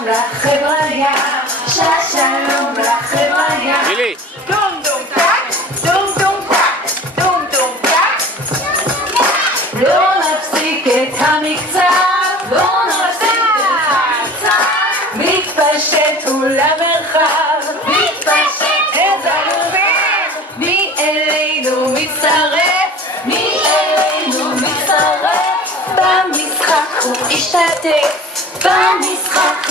שלום לחבר'יה, שלום לחבר'יה. גילי. דום דום טק, דום דום טק, דום דום טק. לא נפסיק את המקצב, לא נפסיק את המקצב. מתפשט למרחב, מתפשט את הלובים. מי אלינו מצטרף, מי אלינו מצטרף. במשחק הוא השתתף, במשחק